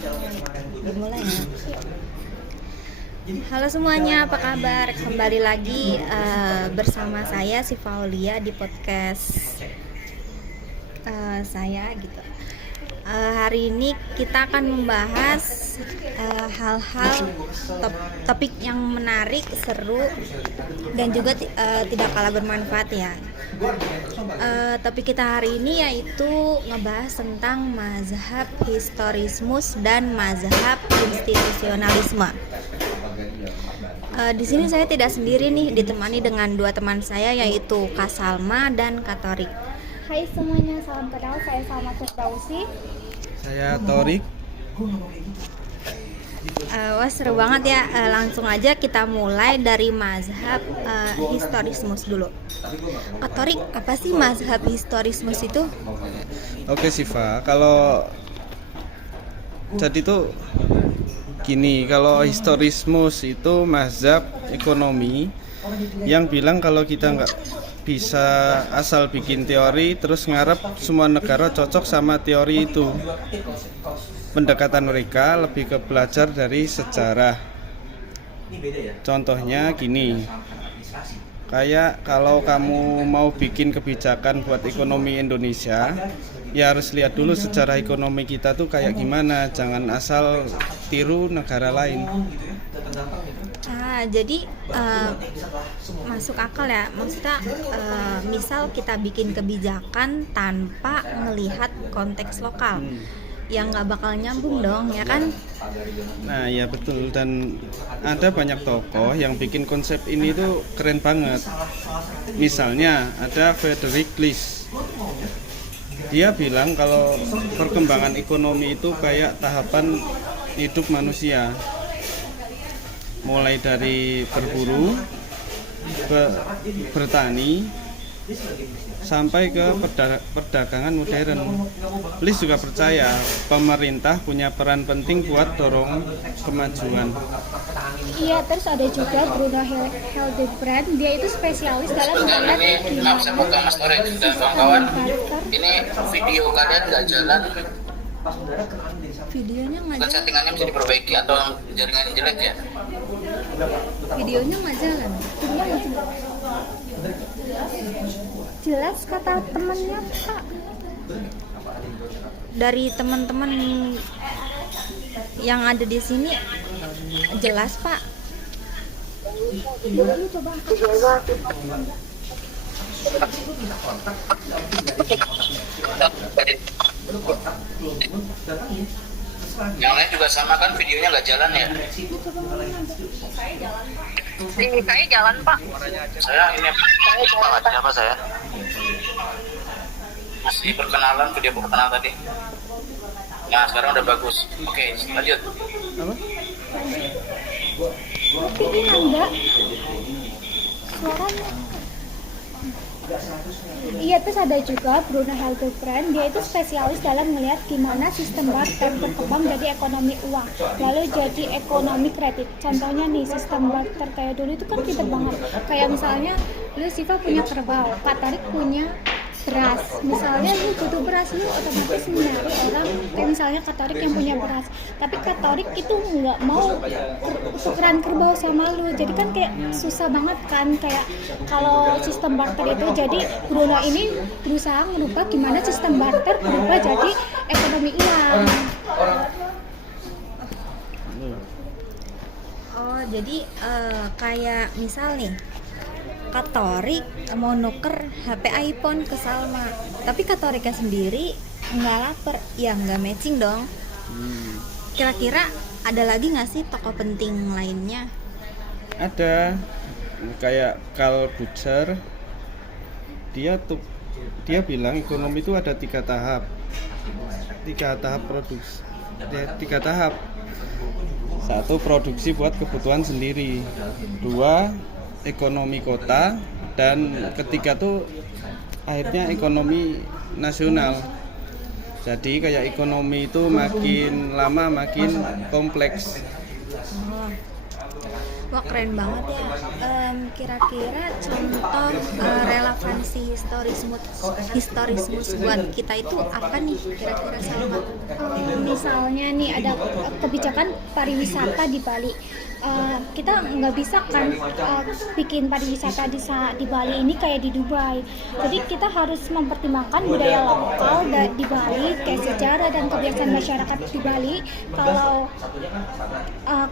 Dimulai ya. Halo semuanya, apa kabar? Kembali lagi bersama saya si Faulia di podcast saya gitu. Hari ini kita akan membahas hal-hal topik yang menarik, seru, dan juga tidak kalah bermanfaat ya. Topik kita hari ini yaitu ngebahas tentang mazhab historismus dan mazhab institusionalisme. Di sini saya tidak sendiri nih, ditemani dengan dua teman saya yaitu Kak Salma dan Kak Torik. Hai semuanya, salam kenal. Saya Salma Firdausi. Saya Torik. Wah seru banget ya. Langsung aja kita mulai dari mazhab historismus dulu. Kak Torik, apa sih mazhab historismus itu? Oke Siva, kalau jadi tuh gini, kalau historismus itu mazhab ekonomi yang bilang kalau kita nggak bisa asal bikin teori terus ngarep semua negara cocok sama teori itu. Pendekatan mereka lebih ke belajar dari sejarah. Contohnya gini, kayak kalau kamu mau bikin kebijakan buat ekonomi Indonesia, ya harus lihat dulu sejarah ekonomi kita tuh kayak gimana. Jangan asal tiru negara lain. Jadi masuk akal ya. Maksudnya misal kita bikin kebijakan tanpa melihat konteks lokal, yang nggak bakal nyambung dong, ya kan? Nah ya betul, dan ada banyak tokoh yang bikin konsep ini tuh keren banget. Misalnya ada Friedrich List. Dia bilang kalau perkembangan ekonomi itu kayak tahapan hidup manusia, mulai dari berburu, bertani, sampai ke perdagangan modern. List juga percaya pemerintah punya peran penting buat dorong kemajuan. Iya, terus ada juga Bruno Hildebrand. Dia itu spesialis dalam melihat Maaf, saya buka Mas Torik dan kawan-kawan. Ini video kalian nggak jalan. Videonya nggak Bukan jalan. settingannya bisa diperbaiki atau jaringannya jelek ya? Videonya nggak jalan. jelas kata temennya Pak. Dari teman-teman yang ada di sini jelas Pak. Lu coba Yang lain juga sama kan, videonya nggak jalan ya? Saya jalan Pak. Saya ini siapa saya? Masih perkenalan, video perkenalan tadi. Nah sekarang udah bagus. Oke, lanjut. Apa? tapi ini enggak suaranya. Iya, terus ada juga Bruno Hildebrand. Dia itu spesialis dalam melihat gimana sistem barter berkembang jadi ekonomi uang, lalu jadi ekonomi kredit. Contohnya nih, sistem barter kayak dulu itu kan ribet banget. Kayak misalnya lu Siva punya kerbau, Kak Tarik punya beras. Misalnya lu butuh beras, lu otomatis mencari orang kayak misalnya Kak Tarik yang punya beras, tapi Kak Tarik itu nggak mau tukeran kerbau sama lu. Jadi kan kayak susah banget kan, kayak kalau sistem barter itu. Jadi Bruno ini berusaha merubah gimana sistem barter berubah jadi ekonomi uang. Oh jadi kayak misal nih Kak Torik mau nuker HP iPhone ke Salma, tapi Kak Toriknya sendiri nggak lapar, ya nggak matching dong. Kira-kira ada lagi nggak sih tokoh penting lainnya? Ada kayak Karl Butcher. Dia bilang ekonomi itu ada tiga tahap produksi. Tiga tahap. Satu, produksi buat kebutuhan sendiri. Dua, ekonomi kota. Dan ketiga tuh akhirnya ekonomi nasional. Jadi kayak ekonomi itu makin lama makin kompleks. Wah keren banget ya. Kira-kira contoh relevansi historismus buat kita itu apa nih kira-kira Salma? Misalnya nih ada kebijakan pariwisata di Bali. Kita nggak bisa kan bikin pariwisata di Bali ini kayak di Dubai. Jadi kita harus mempertimbangkan budaya lokal di Bali, kayak sejarah dan kebiasaan masyarakat di Bali.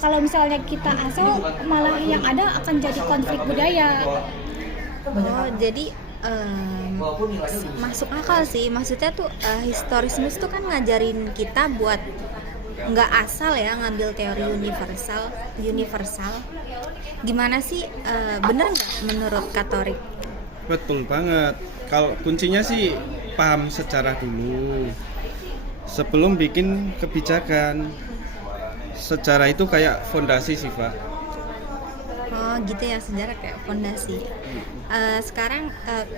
Kalau misalnya kita asal, malah yang ada akan jadi konflik budaya. Oh jadi masuk akal sih. Maksudnya tuh historismus tuh kan ngajarin kita buat nggak asal ya ngambil teori universal. Gimana sih, bener nggak menurut Katorik? Betul banget. Kalau kuncinya sih paham sejarah dulu sebelum bikin kebijakan. Sejarah itu kayak fondasi sih, Pak. Oh gitu ya, sejarah kayak fondasi. Sekarang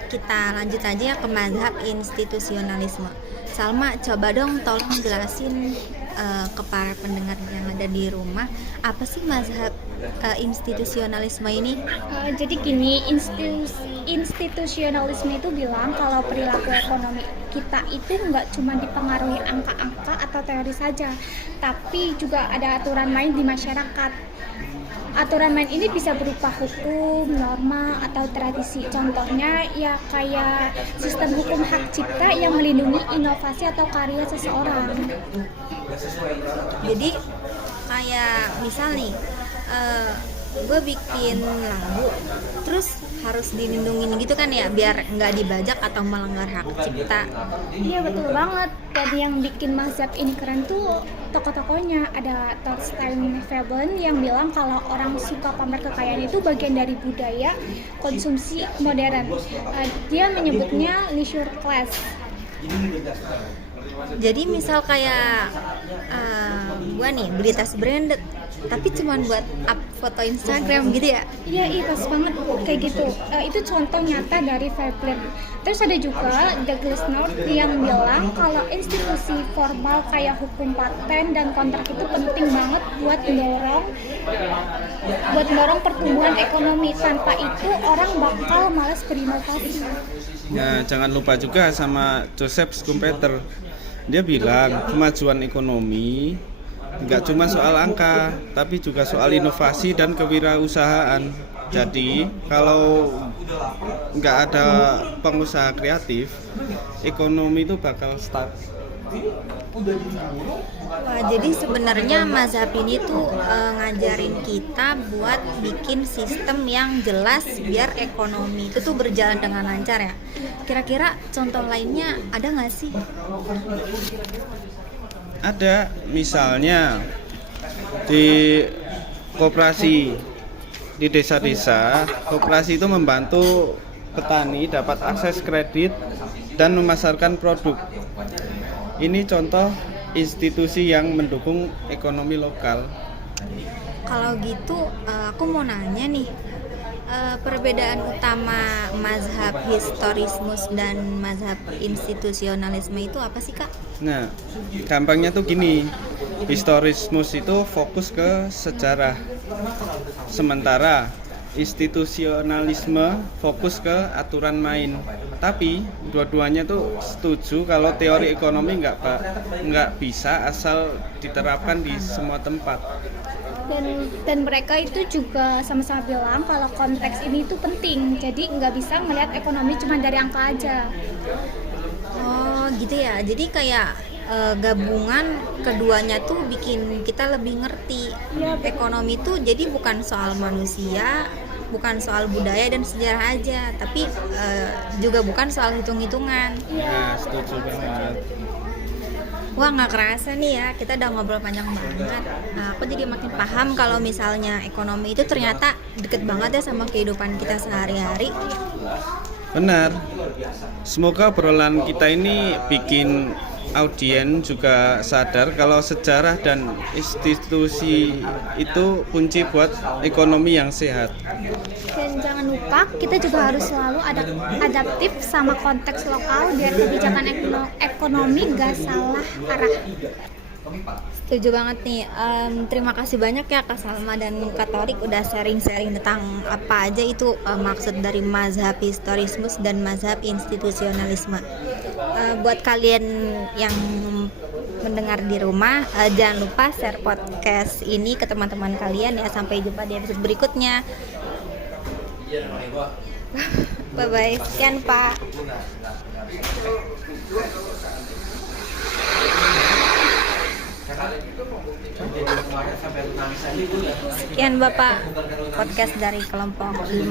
kita lanjut aja ya ke mazhab institusionalisme. Salma, coba dong tolong jelasin ke para pendengar yang ada di rumah, apa sih mazhab institusionalisme ini? Jadi gini, institusionalisme itu bilang kalau perilaku ekonomi kita itu nggak cuma dipengaruhi angka-angka atau teori saja, tapi juga ada aturan main di masyarakat. Aturan main ini bisa berupa hukum, norma, atau tradisi. Contohnya ya kayak sistem hukum hak cipta yang melindungi inovasi atau karya seseorang. Jadi kayak misal nih, gue bikin lagu, terus harus dilindungin gitu kan ya, biar nggak dibajak atau melanggar hak cipta. Iya betul banget. Dan yang bikin mazhab ini keren tuh tokoh-tokohnya. Ada Thorstein Veblen yang bilang kalau orang suka pamer kekayaan itu bagian dari budaya konsumsi modern. Dia menyebutnya leisure class. Jadi misal kayak gue nih beli tas branded, tapi cuman buat up foto Instagram gitu ya? Iya, pas banget kayak gitu. Itu contoh nyata dari Veblen. Terus ada juga Douglas North yang bilang kalau institusi formal kayak hukum paten dan kontrak itu penting banget buat mendorong pertumbuhan ekonomi. Tanpa itu orang bakal malas berinovasi. Nah, jangan lupa juga sama Joseph Schumpeter. Dia bilang kemajuan ekonomi nggak cuma soal angka, tapi juga soal inovasi dan kewirausahaan. Jadi kalau nggak ada pengusaha kreatif, ekonomi itu bakal stuck. Wah, jadi sebenarnya mazhab ini tuh ngajarin kita buat bikin sistem yang jelas biar ekonomi itu tuh berjalan dengan lancar ya. Kira-kira contoh lainnya ada nggak sih? Ada, misalnya di koperasi di desa-desa, koperasi itu membantu petani dapat akses kredit dan memasarkan produk. Ini contoh institusi yang mendukung ekonomi lokal. Kalau gitu, aku mau nanya nih, perbedaan utama mazhab historismus dan mazhab institusionalisme itu apa sih, Kak? Nah, gampangnya tuh gini, historismus itu fokus ke sejarah, sementara institusionalisme fokus ke aturan main. Tapi dua-duanya tuh setuju kalau teori ekonomi nggak bisa asal diterapkan di semua tempat. Dan mereka itu juga sama-sama bilang kalau konteks ini itu penting, jadi nggak bisa melihat ekonomi cuma dari angka aja. Oh gitu ya, jadi kayak gabungan keduanya tuh bikin kita lebih ngerti ekonomi tuh jadi bukan soal manusia, bukan soal budaya dan sejarah aja, tapi juga bukan soal hitung-hitungan. Nah, setuju banget. Wah nggak kerasa nih ya, kita udah ngobrol panjang banget. Nah, aku jadi makin paham kalau misalnya ekonomi itu ternyata deket banget ya sama kehidupan kita sehari-hari. Benar. Semoga obrolan kita ini bikin audien juga sadar kalau sejarah dan institusi itu kunci buat ekonomi yang sehat. Dan jangan lupa kita juga harus selalu adaptif sama konteks lokal biar kebijakan ekonomi gak salah arah. Setuju banget nih. Terima kasih banyak ya Kak Salma dan Kak Torik udah sharing-sharing tentang apa aja itu maksud dari mazhab historismus dan mazhab institusionalisme. Buat kalian yang mendengar di rumah, jangan lupa share podcast ini ke teman-teman kalian ya. Sampai jumpa di episode berikutnya. Bye bye. Sekian Pak. Sekian Bapak podcast dari kelompok 5.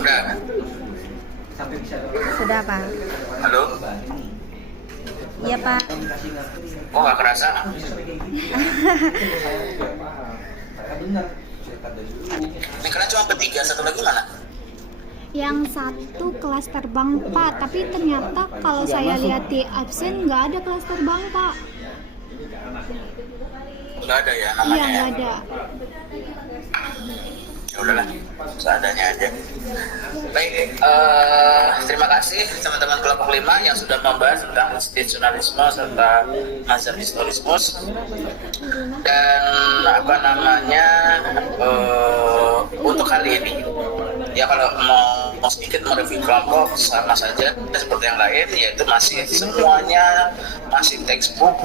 Udah. Sudah Pak? Halo. Iya Pak. Oh nggak kerasa? Ini kalian cuma bertiga, satu lagi mana? Yang satu kelas terbang Pak, tapi ternyata kalau saya lihat di absen nggak ada kelas terbang Pak. Nggak ada ya Iya namanya ya? nggak ada. Ya udahlah, seadanya aja. Baik, terima kasih teman-teman kelompok 5 yang sudah membahas tentang institusionalisme serta mazhab historismus. Dan apa namanya, untuk kali ini ya kalau mau sedikit mereview kelompok sama saja seperti yang lain, yaitu masih semuanya masih textbook